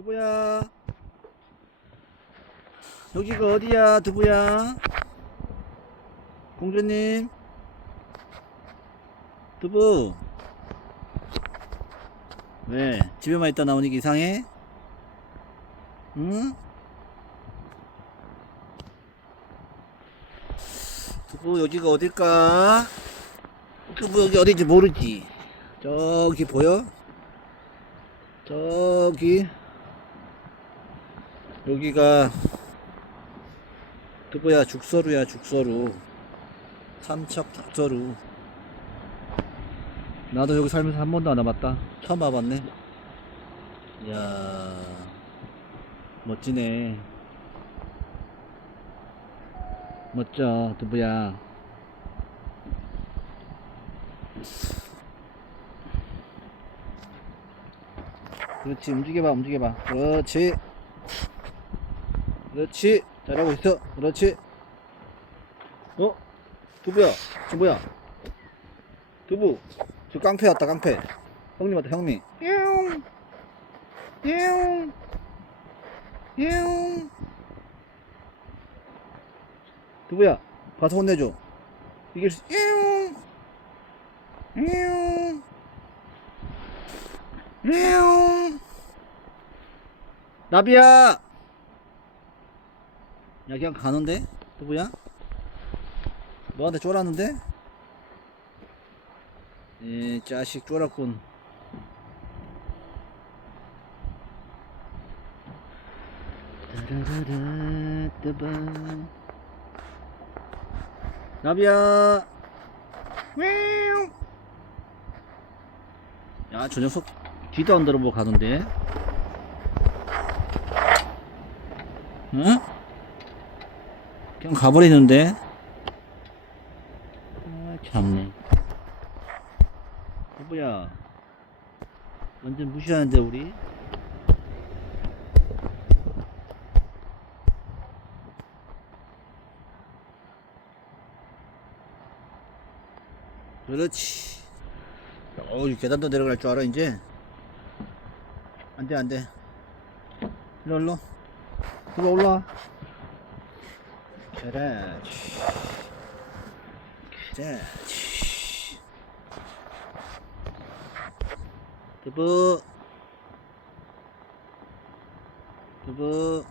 두부야. 여기가 어디야, 두부야? 공주님. 두부. 왜? 집에만 있다 나오니까 이상해? 응? 두부 여기가 어딜까? 두부 여기 어딘지 모르지? 저기 보여? 저기 여기가 두부야 죽서루야 죽서루. 삼척 닭서루. 나도 여기 살면서 한 번도 안 와봤다. 처음 와봤네. 이야 멋지네. 멋져 두부야. 그렇지 움직여봐 움직여봐. 그렇지 그렇지. 잘하고 있어. 그렇지. 어? 두부야. 저 뭐야. 두부. 저 깡패 왔다 깡패. 형님 왔다 형님. 용용용 두부야 가서 혼내줘. 이길 수용용용 나비야 야 그냥 가는데 두부야 너한테 쫄았는데 이 자식 쫄았군. 나비야 윙. 야, 저 녀석 뒤도 안 들어보고 가던데. 응? 그냥 가버리는데. 아, 참네. 여보야. 완전 무시하는데, 우리? 그렇지. 어, 이 계단도 내려갈 줄 알아, 이제? 안 돼, 안 돼. 일로, 일로. 들어 올라와. 그렇지. 그렇지. 두부. 두부.